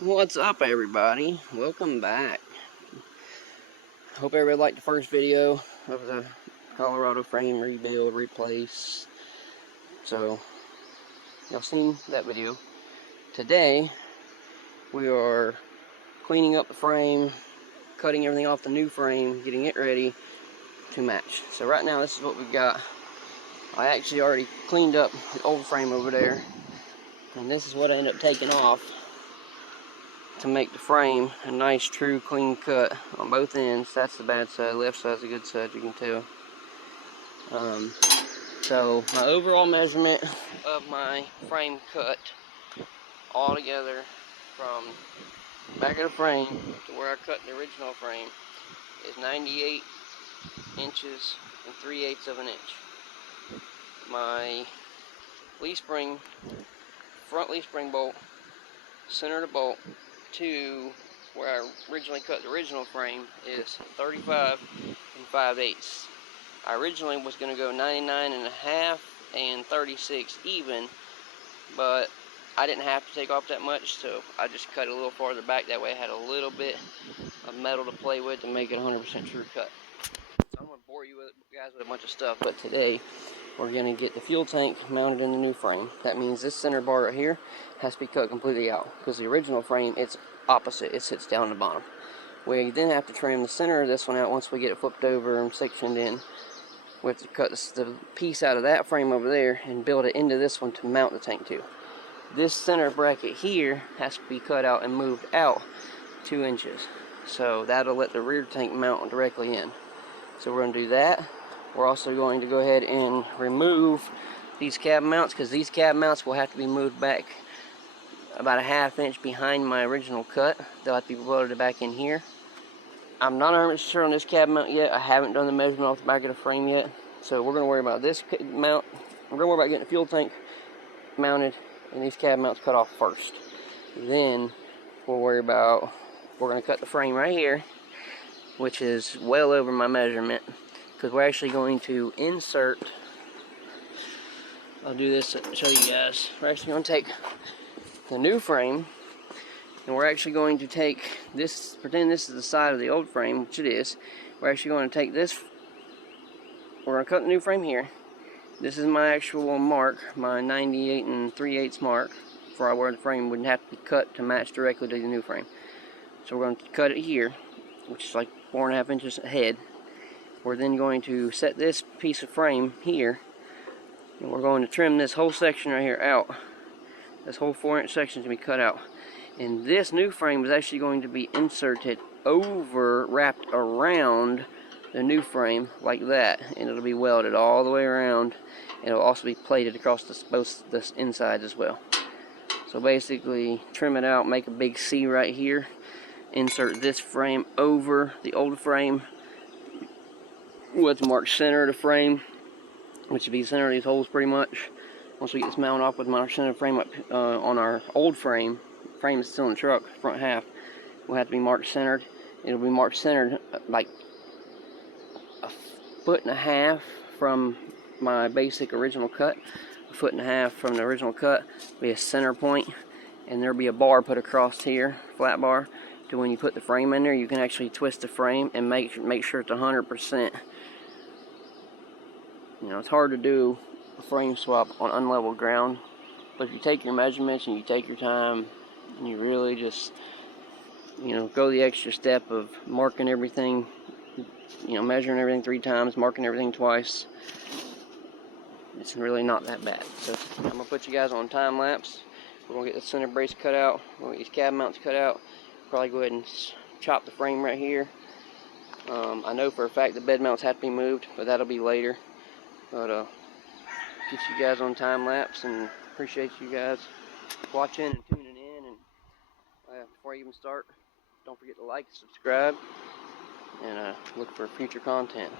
What's up, everybody? Welcome back. Hope everybody liked the first video of the Colorado frame rebuild, replace. So, y'all seen that video. Today, we are cleaning up the frame, cutting everything off the new frame, getting it ready to match. So right now, this is what we've got. I actually already cleaned up the old frame over there, and this is what I ended up taking off to make the frame a nice, true, clean cut on both ends. That's the bad side. Left side's a good side, you can tell. So my overall measurement of my frame cut all together from back of the frame to where I cut the original frame is 98 inches and 3/8 of an inch. My leaf spring, front leaf spring bolt, center of the bolt to where I originally cut the original frame is 35 and 5/8. I originally was going to go 99 and a half and 36 even, but I didn't have to take off that much, so I just cut a little farther back. That way I had a little bit of metal to play with to make it 100% true cut. So I'm going to bore you guys with a bunch of stuff, but today we're going to get the fuel tank mounted in the new frame. That means this center bar right here has to be cut completely out, because the original frame, it's opposite. It sits down the bottom. We then have to trim the center of this one out once we get it flipped over and sectioned in. We have to cut the piece out of that frame over there and build it into this one to mount the tank to. This center bracket here has to be cut out and moved out 2 inches. So that'll let the rear tank mount directly in. So we're going to do that. We're also going to go ahead and remove these cab mounts, because these cab mounts will have to be moved back about a ½ inch behind my original cut. They'll have to be welded back in here. I'm not 100% sure on this cab mount yet. I haven't done the measurement off the back of the frame yet. So we're going to worry about this mount. We're going to worry about getting the fuel tank mounted and these cab mounts cut off first. Then we'll worry about, we're going to cut the frame right here, which is well over my measurement, because we're actually going to insert, I'll do this to show you guys. We're actually going to take the new frame, and we're actually going to take this, pretend this is the side of the old frame, which it is. We're actually going to take this, we're going to cut the new frame here. This is my actual mark, my 98 and 3/8 mark, for where the frame wouldn't have to be cut to match directly to the new frame. So we're going to cut it here, which is like 4½ inches ahead. We're then going to set this piece of frame here, and we're going to trim this whole section right here out. This whole 4-inch section is going to be cut out. And this new frame is actually going to be inserted over, wrapped around the new frame like that, and it'll be welded all the way around. It'll also be plated across both the insides as well. So basically, trim it out, make a big C right here, insert this frame over the old frame, what's marked center of the frame, which would be the center of these holes pretty much. Once we get this mounted off with my center frame up on our old frame is still in the truck, front half, will have to be marked centered. It'll be marked centered like 1.5 foot from my basic original cut, 1.5 foot from the original cut, be a center point, and there'll be a bar put across here, flat bar, to when you put the frame in there, you can actually twist the frame and make sure it's 100%. You know, it's hard to do a frame swap on unlevel ground, but if you take your measurements and you take your time and you really just, you know, go the extra step of marking everything, you know, measuring everything 3 times, marking everything twice, it's really not that bad. So I'm going to put you guys on time lapse. We're going to get the center brace cut out, we're going to get these cab mounts cut out, probably go ahead and chop the frame right here. I know for a fact the bed mounts have to be moved, but that'll be later. But get you guys on time lapse, and appreciate you guys watching and tuning in. And before I even start, don't forget to like, subscribe, and look for future content.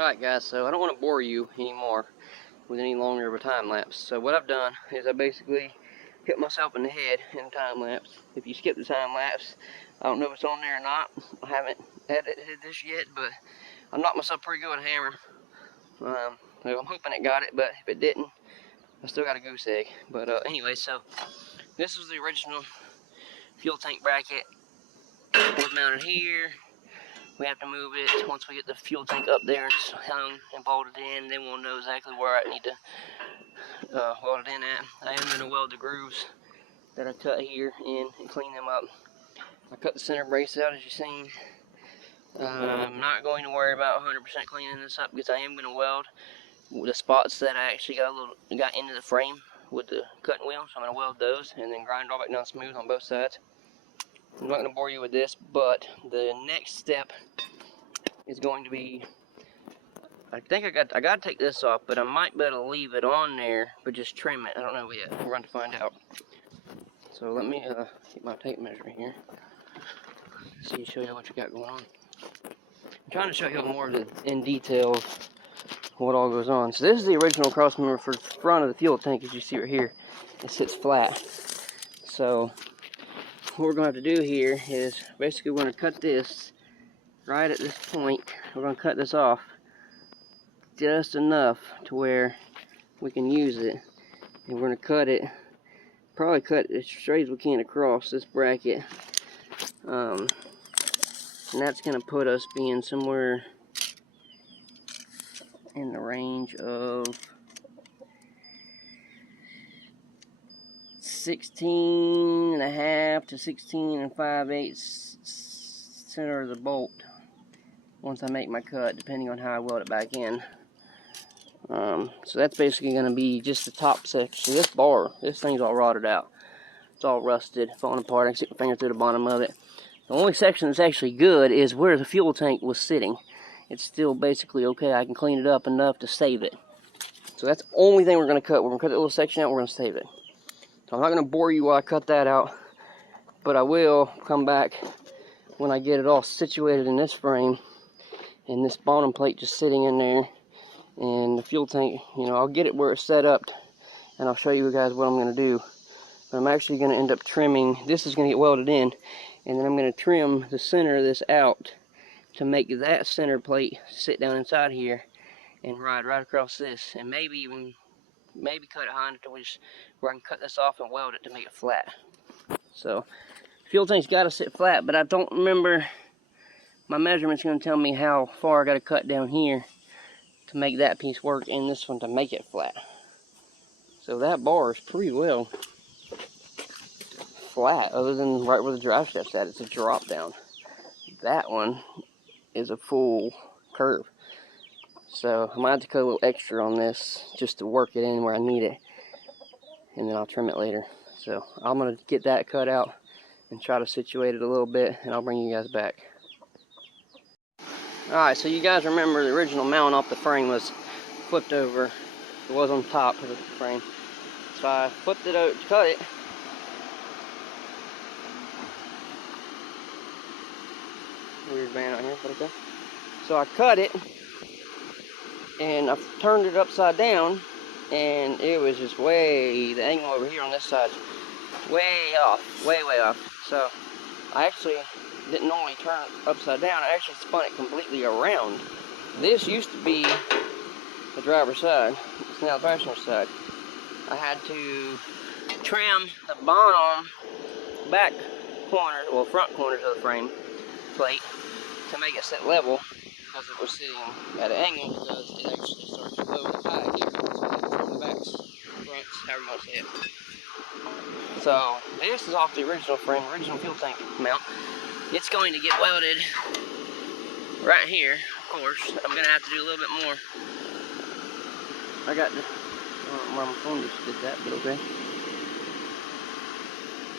Alright guys, so I don't want to bore you anymore with any longer of a time lapse. So what I've done is I basically hit myself in the head in a time lapse. If you skip the time lapse, I don't know if it's on there or not. I haven't edited this yet, but I knocked myself pretty good with a hammer. I'm hoping it got it, but if it didn't, I still got a goose egg. But anyway, so this was the original fuel tank bracket. It was mounted here. We have to move it once we get the fuel tank up there. It's hung and bolted in. Then we'll know exactly where I need to weld it in at. I am going to weld the grooves that I cut here in and clean them up. I cut the center brace out, as you've seen. I'm not going to worry about 100% cleaning this up because I am going to weld the spots that I actually got into the frame with the cutting wheel. So I'm going to weld those and then grind all back down smooth on both sides. I'm not going to bore you with this, but the next step is going to be, I think I got to take this off, but I might be able to leave it on there, but just trim it. I don't know yet. We're going to find out. So let me get my tape measure here. See, show you what you got going on. I'm trying to show you more of the in detail of what all goes on. So this is the original cross member for the front of the fuel tank, as you see right here. It sits flat. So what we're going to have to do here is basically we're going to cut this right at this point. We're going to cut this off just enough to where we can use it, and we're going to cut it, probably cut it as straight as we can across this bracket, and that's going to put us being somewhere in the range of 16.5 to 16 5/8 center of the bolt once I make my cut, depending on how I weld it back in. So that's basically going to be just the top section. This bar, this thing's all rotted out. It's all rusted, falling apart. I can stick my finger through the bottom of it. The only section that's actually good is where the fuel tank was sitting. It's still basically okay. I can clean it up enough to save it. So that's the only thing we're going to cut. We're going to cut that little section out, we're going to save it. So I'm not going to bore you while I cut that out, but I will come back when I get it all situated in this frame, and this bottom plate just sitting in there, and the fuel tank, you know, I'll get it where it's set up, and I'll show you guys what I'm going to do. But I'm actually going to end up trimming, this is going to get welded in, and then I'm going to trim the center of this out to make that center plate sit down inside here and ride right across this, and maybe cut it behind it to where I can cut this off and weld it to make it flat. So fuel tank's got to sit flat, but I don't remember, my measurement's going to tell me how far I got to cut down here to make that piece work and this one to make it flat. So that bar is pretty well flat, other than right where the drive shaft's at. It's a drop down. That one is a full curve. So I might have to cut a little extra on this just to work it in where I need it, and then I'll trim it later. So I'm going to get that cut out and try to situate it a little bit, and I'll bring you guys back. Alright, so you guys remember the original mount off the frame was flipped over. It was on top of the frame. So I flipped it out to cut it. Weird band out here, but okay. So I cut it, and I turned it upside down, and it was just the angle over here on this side, way off. So I actually didn't only turn it upside down, I actually spun it completely around. This used to be the driver's side, it's now the passenger side. I had to trim the bottom back corner, well, front corners of the frame plate to make it sit level, because it was sitting at an angle, because it actually starts to go high here. So I had to trim the backs, fronts, however you want to say it. So this is off the original frame, original fuel tank mount. It's going to get welded right here, of course. I'm going to have to do a little bit more. I got the, well, my phone just did that, but okay.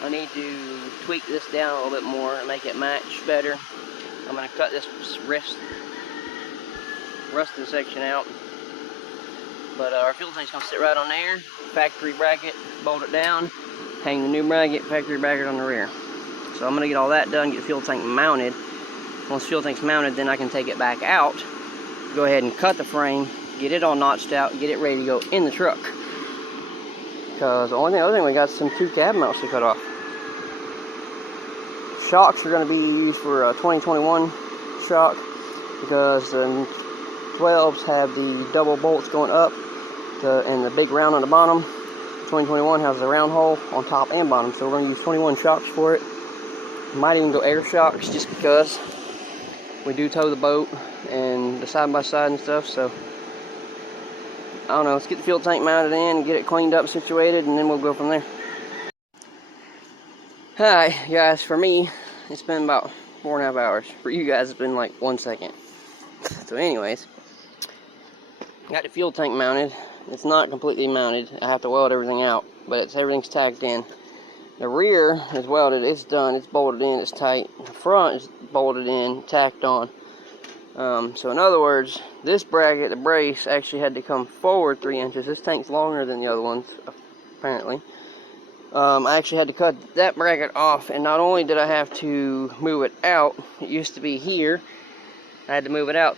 I need to tweak this down a little bit more and make it match better. I'm going to cut this rusted section out. But our fuel tank's going to sit right on there. Factory bracket, bolt it down, hang the new bracket, factory bracket on the rear. So I'm going to get all that done, get the fuel tank mounted. Once the fuel tank's mounted, then I can take it back out go ahead and cut the frame, get it all notched out, get it ready to go in the truck. Because the other thing we got some 2 cab mounts to cut off. Shocks are going to be used for a 2021 shock, because the 12s have the double bolts going up and the big round on the bottom. 2021 has the round hole on top and bottom, so we're going to use 21 shocks for it. Might even go air shocks just because we do tow the boat and the side by side and stuff. So I don't know, let's get the fuel tank mounted in and get it cleaned up, situated, and then we'll go from there. Alright guys, for me it's been about 4.5 hours. For you guys it's been like 1 second. So anyways, got the fuel tank mounted. It's not completely mounted. I have to weld everything out, but everything's tacked in. The rear is welded, it's done, it's bolted in, it's tight. The front is bolted in, tacked on. So in other words, this bracket, the brace, actually had to come forward 3 inches. This tank's longer than the other ones, apparently. I actually had to cut that bracket off, and not only did I have to move it out, it used to be here, I had to move it out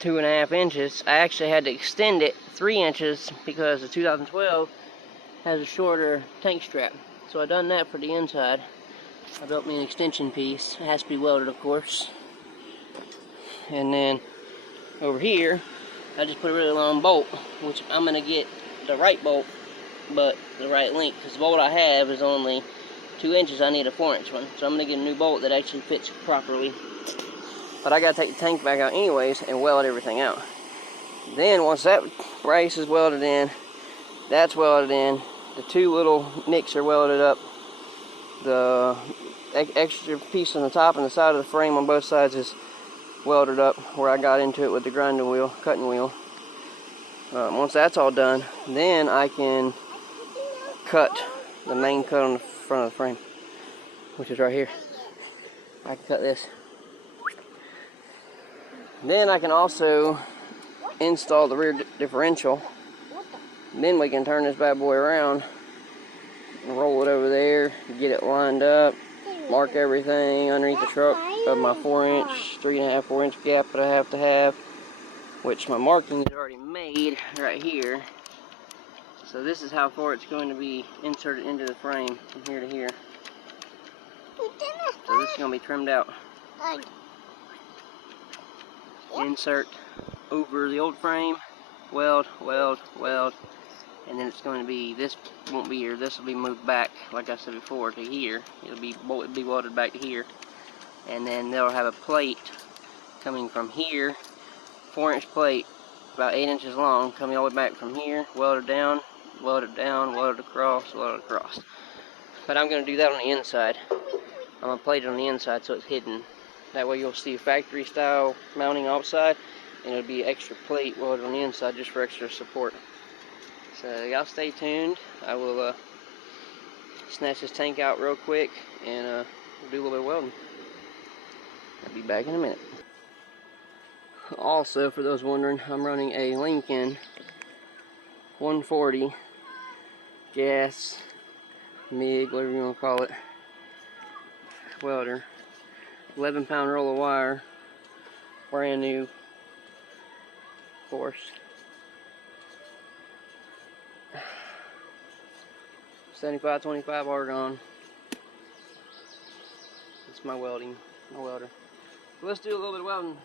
2.5 inches. I actually had to extend it 3 inches because the 2012 has a shorter tank strap. So I done that for the inside. I built me an extension piece. It has to be welded, of course. And then over here, I just put a really long bolt, which I'm gonna get the right bolt, but the right length, because the bolt I have is only 2 inches. I need a 4-inch one, so I'm gonna get a new bolt that actually fits properly. But I gotta take the tank back out anyways and weld everything out. Then once that brace is welded in, that's welded in, the 2 little nicks are welded up, the extra piece on the top and the side of the frame on both sides is welded up where I got into it with the grinding wheel, cutting wheel. Once that's all done, then I can cut the main cut on the front of the frame, which is right here. I can cut this. Then I can also install the rear differential. Then we can turn this bad boy around and roll it over there, get it lined up, mark everything underneath the truck of my 4-inch, 3.5, 4-inch gap that I have to have, which my marking is already made right here. So this is how far it's going to be inserted into the frame from here to here. So this is going to be trimmed out. Insert over the old frame, weld, weld, weld, and then it's going to be, this won't be here, this will be moved back, like I said before, to here. It'll be welded back to here, and then they'll have a plate coming from here, 4-inch plate, about 8 inches long, coming all the way back from here, welded down, welded across, welded across. But I'm going to do that on the inside. I'm going to plate it on the inside so it's hidden. That way you'll see a factory style mounting outside, and it'll be extra plate welded on the inside just for extra support. So y'all stay tuned. I will snatch this tank out real quick and we'll do a little bit of welding. I'll be back in a minute. Also, for those wondering, I'm running a Lincoln 140 gas MIG, whatever you want to call it, welder. 11-pound roll of wire, brand new, of course. 7525 argon. It's my welder. So let's do a little bit of welding.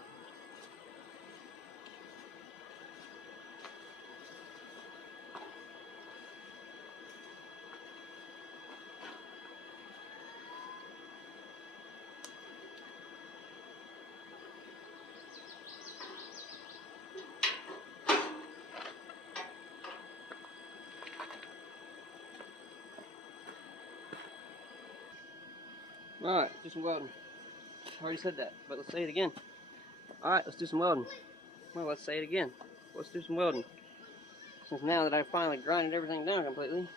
Alright, do some welding. I already said that, but let's say it again. Alright, let's do some welding. Well, let's say it again. Let's do some welding. Since now that I've finally grinded everything down completely.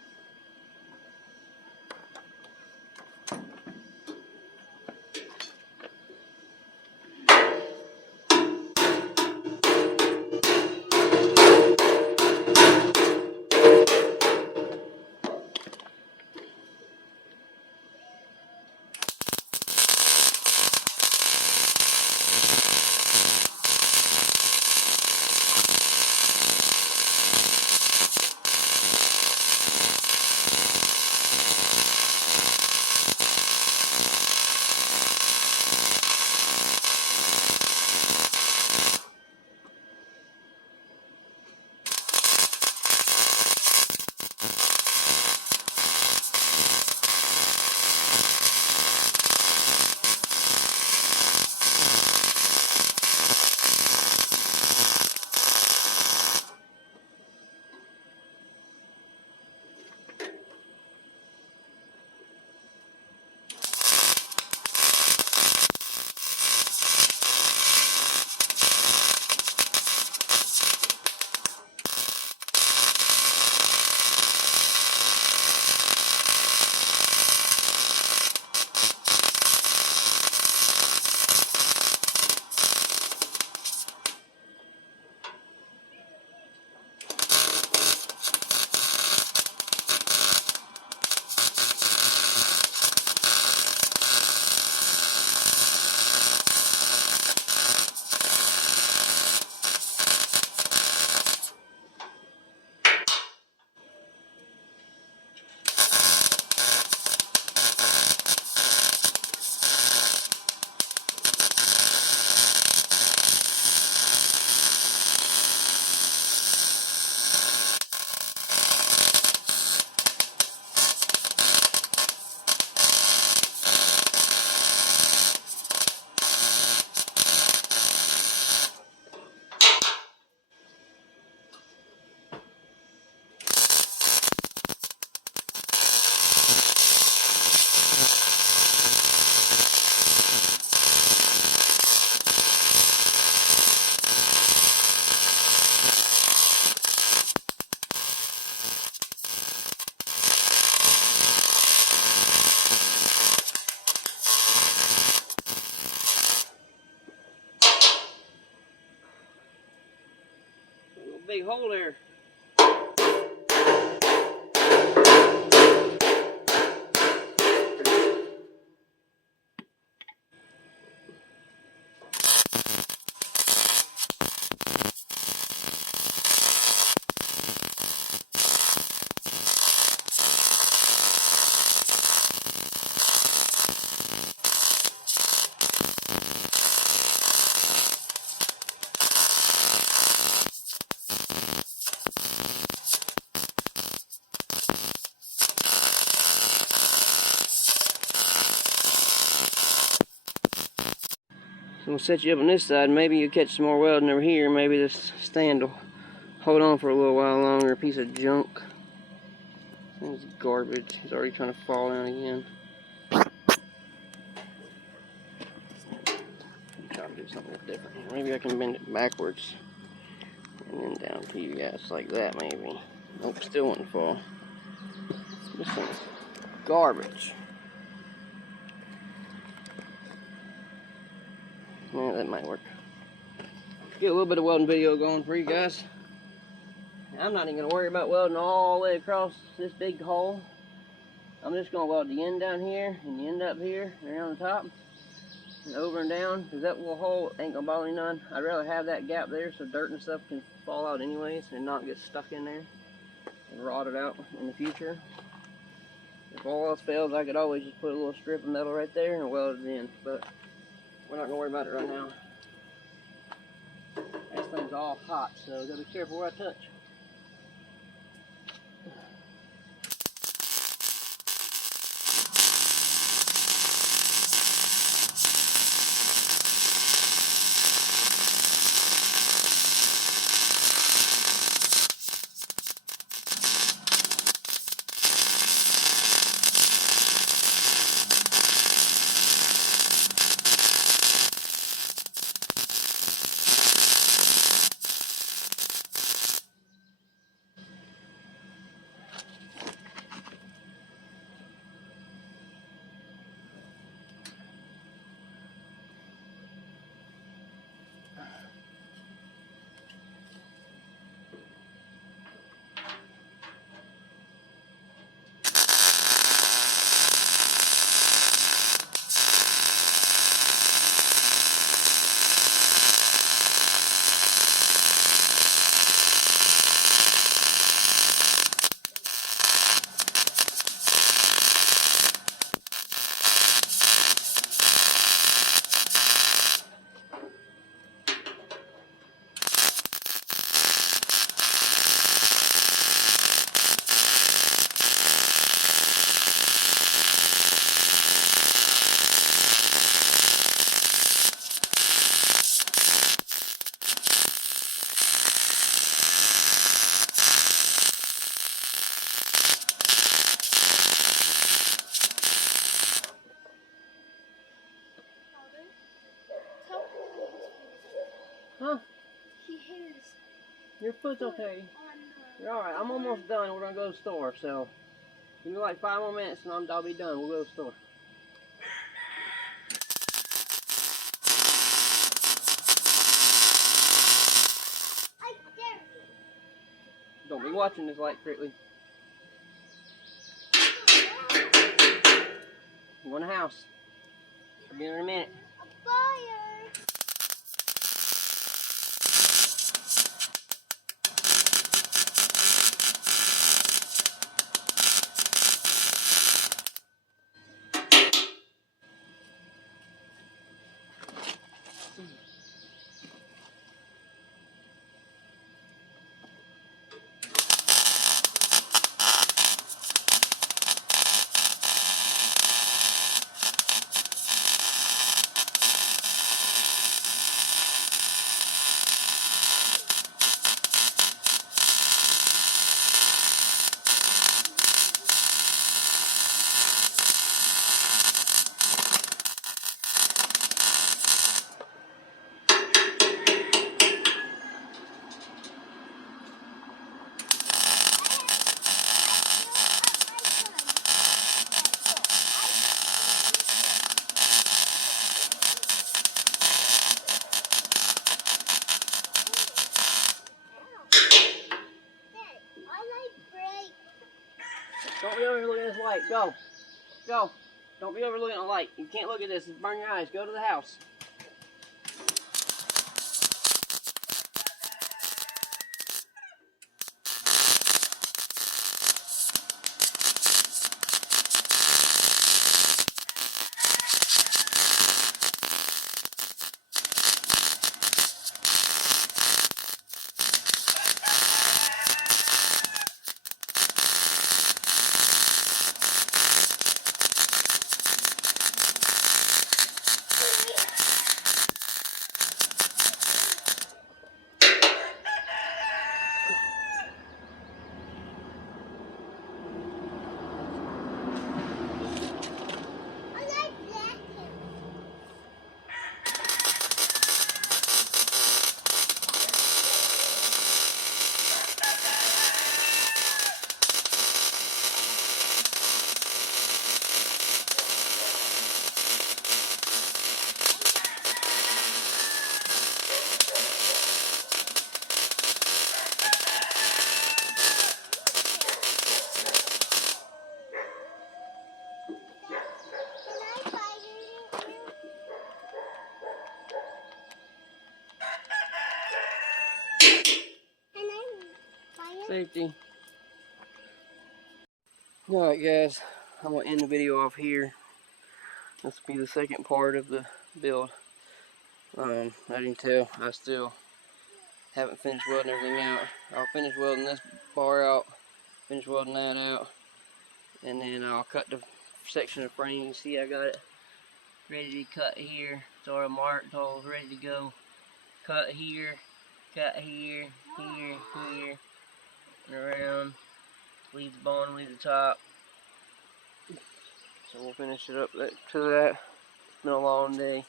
big hole there. So we'll set you up on this side. Maybe you'll catch some more welding over here. Maybe this stand will hold on for a little while longer. A piece of junk. It's garbage. It's already trying to fall down again. Try to do something different here. Maybe I can bend it backwards and then down to you guys like that. Maybe. Nope, still wouldn't fall. This thing's garbage. Yeah, that might work. Get a little bit of welding video going for you guys. I'm not even going to worry about welding all the way across this big hole. I'm just going to weld the end down here and the end up here and around the top and over and down, because that little hole ain't going to bother me none. I'd rather have that gap there so dirt and stuff can fall out anyways and not get stuck in there and rot it out in the future. If all else fails, I could always just put a little strip of metal right there and weld it in, but we're not going to worry about it right now. This thing's all hot, so I've got to be careful where I touch. Huh? He hit his Your foot's okay. on You're alright. I'm almost done. We're going to go to the store. So give me like 5 more minutes and I'll be done. We'll go to the store. I dare you. Don't be watching this light quickly. Go in the house. I'll be in a minute. A fire. Don't be over here looking at this light. Go. Go. Don't be over looking at the light. You can't look at this. It'll burn your eyes. Go to the house. Safety. Alright guys, I'm going to end the video off here. This will be the second part of the build. As you can tell, I still haven't finished welding everything out. I'll finish welding this bar out, finish welding that out, and then I'll cut the section of frame. You see I got it ready to be cut here. It's already marked, all ready to go. Cut here, here, and around. Leave the bottom, leave the top. So we'll finish it up to that. It's been a long day.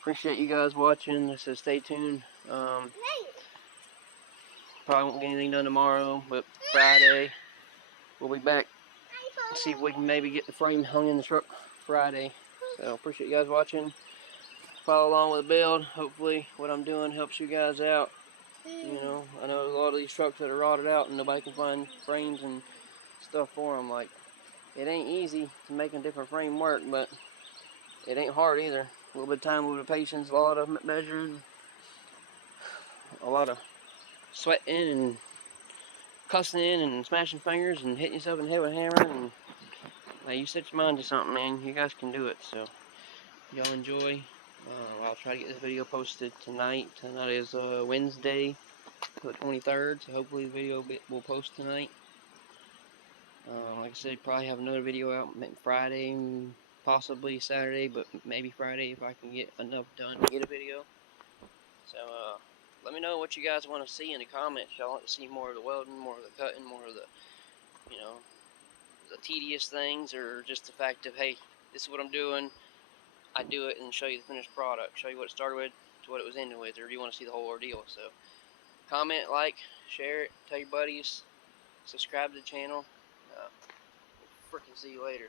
Appreciate you guys watching. So stay tuned. Probably won't get anything done tomorrow, but Friday we'll be back. See if we can maybe get the frame hung in the truck Friday. So appreciate you guys watching. Follow along with the build. Hopefully what I'm doing helps you guys out. You know, I know a lot of these trucks that are rotted out and nobody can find frames and stuff for them. Like, it ain't easy to make a different frame work, but it ain't hard either. A little bit of time, a little bit of patience, a lot of measuring, a lot of sweating and cussing and smashing fingers and hitting yourself in the head with a hammer. And you set your mind to something, man, you guys can do it. So y'all enjoy. I'll try to get this video posted tonight. Tonight is Wednesday, the 23rd, so hopefully the video will post tonight. Like I said, probably have another video out maybe Friday, possibly Saturday, but maybe Friday if I can get enough done to get a video. So let me know what you guys want to see in the comments. Y'all want to see more of the welding, more of the cutting, more of the, you know, the tedious things, or just the fact of, hey, this is what I'm doing. I do it and show you the finished product, show you what it started with to what it was ending with, or do you want to see the whole ordeal? So comment, like, share it, tell your buddies, subscribe to the channel. Freaking see you later.